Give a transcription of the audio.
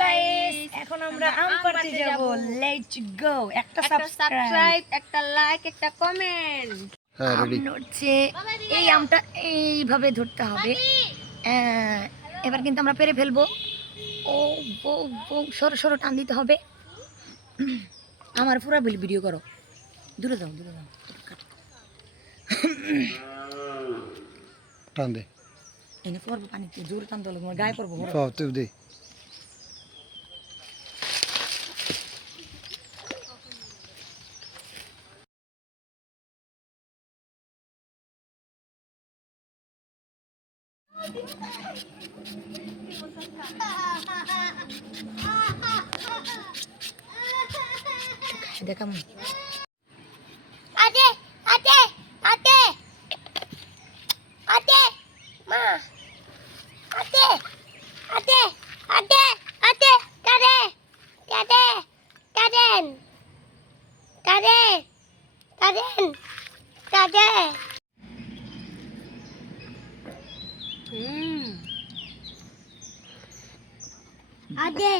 Guys, এখন আমরা আম পাড়তে যাব। Let's go. একটা সাবস্ক্রাইব, একটা লাইক, একটা কমেন্ট। হ্যাঁ রেডি। হচ্ছে এই আমটা এইভাবে ধরতে হবে। এবার কিন্তু আমরা পেরে ফেলবো। ও ও ও সরো সরো টান দিতে হবে। আমার পুরো ভিডিও করো। দূরে যাও, দূরে যাও। টান দে। এনে পড়বো পানিতে, জোরে টান দিলে তোমার গায়ে পড়বো। সব তুই দে। দেখাম আতে আতে আতে আতে মা আতে আতে আতে আতে কারে কারে কারেন কারে কারেন কারে আদে